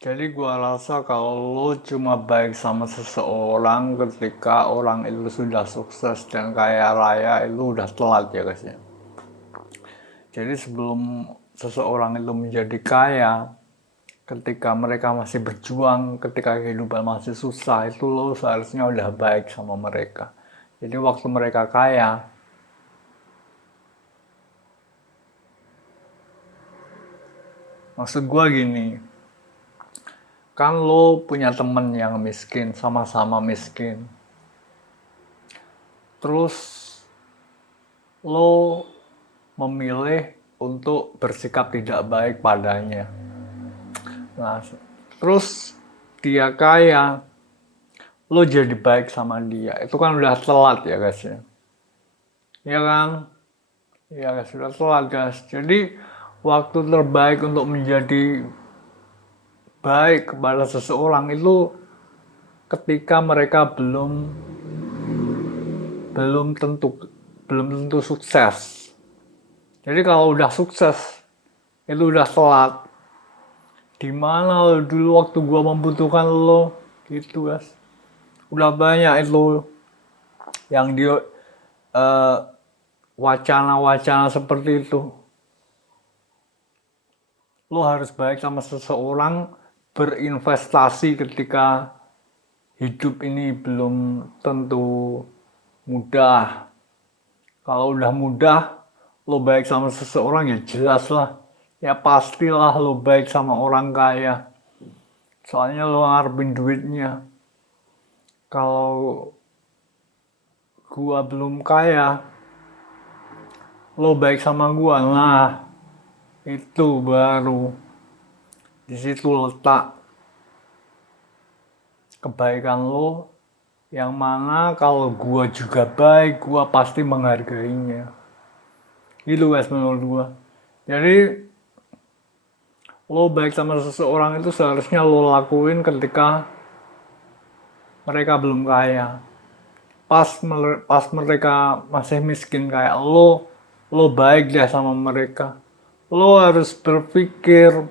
Jadi gua rasa kalau lo cuma baik sama seseorang ketika orang itu sudah sukses dan kaya raya itu udah telat ya guys ya. Jadi sebelum seseorang itu menjadi kaya, ketika mereka masih berjuang, ketika kehidupan masih susah, itu lo seharusnya udah baik sama mereka. Jadi waktu mereka kaya, maksud gua gini, kan lo punya temen yang miskin, sama-sama miskin. Terus lo memilih untuk bersikap tidak baik padanya. Nah, terus dia kaya, lo jadi baik sama dia. Itu kan udah telat ya guys ya. Iya kan? Iya guys, sudah telat guys. Jadi waktu terbaik untuk menjadi baik kepada seseorang itu ketika mereka belum tentu belum tentu sukses. Jadi kalau udah sukses itu udah telat. Di mana lo dulu waktu gua membutuhkan lo gitu guys. Udah banyak itu yang dia wacana-wacana seperti itu. Lo harus baik sama seseorang, berinvestasi ketika hidup ini belum tentu mudah. Kalau udah mudah, lo baik sama seseorang ya jelas lah. Ya pastilah lo baik sama orang kaya. Soalnya lo ngarepin duitnya. Kalau gua belum kaya, lo baik sama gua. Nah, itu baru di situ letak kebaikan lo, yang mana kalau gua juga baik, gua pasti menghargainya. Gitu guys menurut gua. Jadi lo baik sama seseorang itu seharusnya lo lakuin ketika mereka belum kaya. Pas mereka masih miskin kayak lo baik deh sama mereka. Lo harus berpikir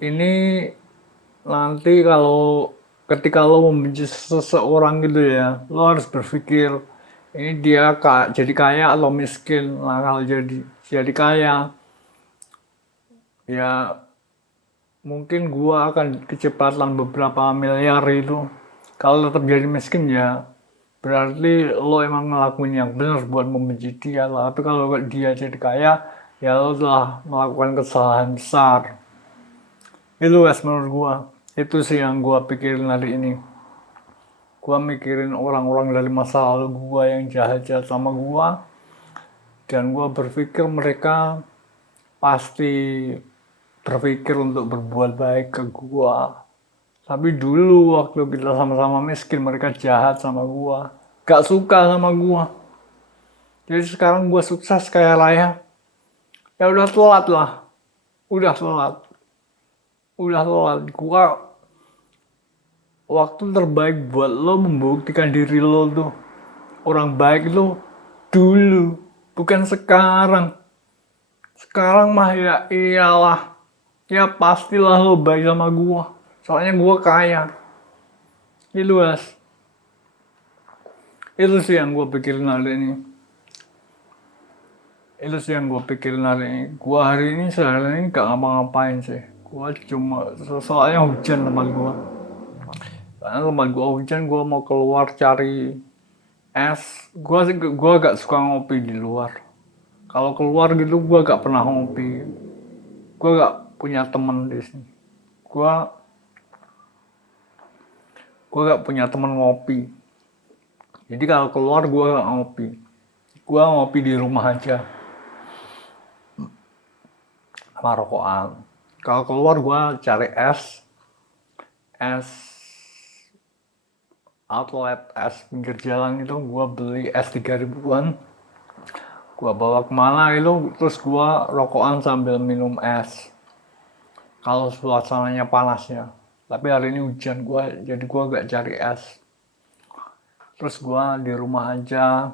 ini nanti kalau ketika lo membenci seseorang gitu ya, lo harus berpikir ini dia jadi kaya atau miskin. Nah kalau jadi kaya, ya mungkin gua akan kecepatan beberapa miliar itu. Kalau tetap jadi miskin ya berarti lo emang ngelakuin yang benar buat membenci dia lah. Tapi kalau dia jadi kaya, ya lo telah melakukan kesalahan besar. Itu guys menurut gua. Itu sih yang gua pikirin hari ini. Gua mikirin orang-orang dari masa lalu gua yang jahat-jahat sama gua. Dan gua berpikir mereka pasti berpikir untuk berbuat baik ke gua. Tapi dulu waktu kita sama-sama miskin mereka jahat sama gua. Gak suka sama gua. Jadi sekarang gua sukses kayak raya. Ya udah telat lah. Udah telat. Udah telat. Gua waktu terbaik buat lo membuktikan diri lo tuh. Orang baik lo dulu. Bukan sekarang. Sekarang mah ya iyalah. Ya pastilah lo baik sama gua. Soalnya gua kaya. Itu guys. Itu sih yang gua pikirin hari ini. Itu sih yang gue pikirin hari ini. Gue hari ini sehari ini gak ngapa-ngapain sih. Gue cuma soalnya hujan tempat gue. Soalnya tempat gue hujan, gue mau keluar cari es. Gue gak suka ngopi di luar. Kalau keluar gitu gue gak pernah ngopi. Gue gak punya temen di sini. Gue gue gak punya temen ngopi. Jadi kalau keluar gue gak ngopi. Gue ngopi di rumah aja sama rokokan. Kalau keluar gue cari es outlet es pinggir jalan itu gue beli es 3 ribuan, gue bawa kemana itu, terus gue rokokan sambil minum es kalau suasananya panas ya. Tapi hari ini hujan gue, jadi gue gak cari es. Terus gue di rumah aja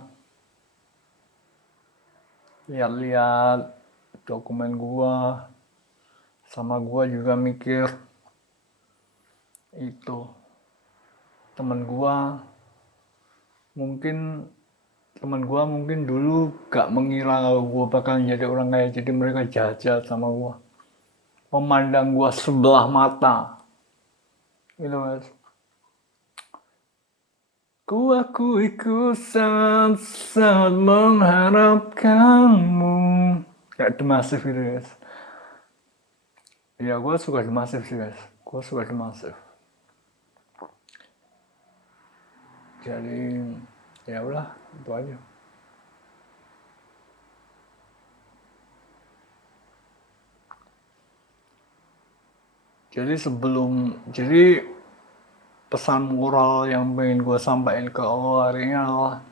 lihat-lihat dokumen gue, sama gue juga mikir itu temen gua mungkin temen gua mungkin dulu gak mengira kalau gua bakal jadi orang kaya, jadi mereka jahat sama gua, memandang gua sebelah mata gitu mas. Ku sangat sangat mengharapkanmu, kayak The Massive gitu guys. Ya gua suka The Massive sih guys, gua suka The Massive. Jadi ya udah itu aja. Jadi pesan moral yang pengen gue sampaikan ke lo hari ini adalah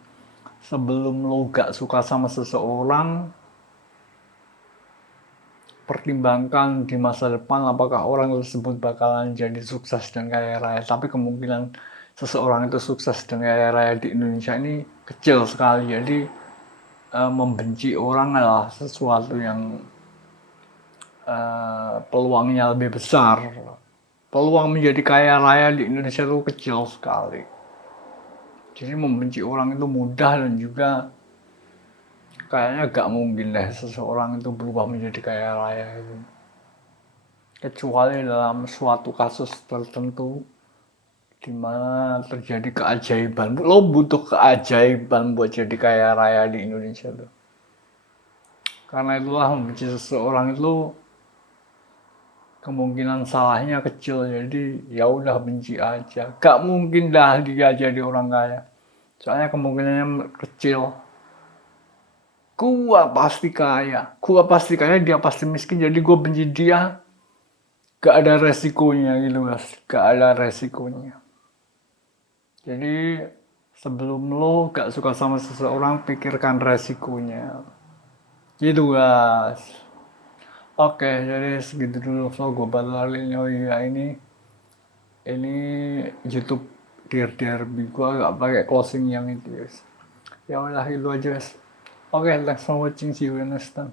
sebelum lo gak suka sama seseorang, pertimbangkan di masa depan apakah orang tersebut bakalan jadi sukses dan kaya raya. Tapi kemungkinan seseorang itu sukses dan kaya raya di Indonesia ini kecil sekali. Jadi membenci orang adalah sesuatu yang peluangnya lebih besar. Peluang menjadi kaya raya di Indonesia itu kecil sekali. Jadi membenci orang itu mudah, dan juga kayaknya gak mungkin deh seseorang itu berubah menjadi kaya raya itu. Kecuali dalam suatu kasus tertentu di mana terjadi keajaiban. Lo butuh keajaiban buat jadi kaya raya di Indonesia tuh. Karena itulah membenci seseorang itu kemungkinan salahnya kecil, jadi ya udah benci aja. Gak mungkin dah dia jadi orang kaya. Soalnya kemungkinannya kecil. Gua pasti kaya. Gua pasti kaya, dia pasti miskin. Jadi gue benci dia. Gak ada resikonya gitu guys. Gak ada resikonya. Jadi sebelum lo gak suka sama seseorang, pikirkan resikonya. Gitu guys. Oke, jadi segitu dulu vlog gue batalin. Oh iya, ini YouTube Dear Derby, gue gak pakai closing yang itu guys. Ya udah itu aja guys. Oke, thanks for watching, see you next time.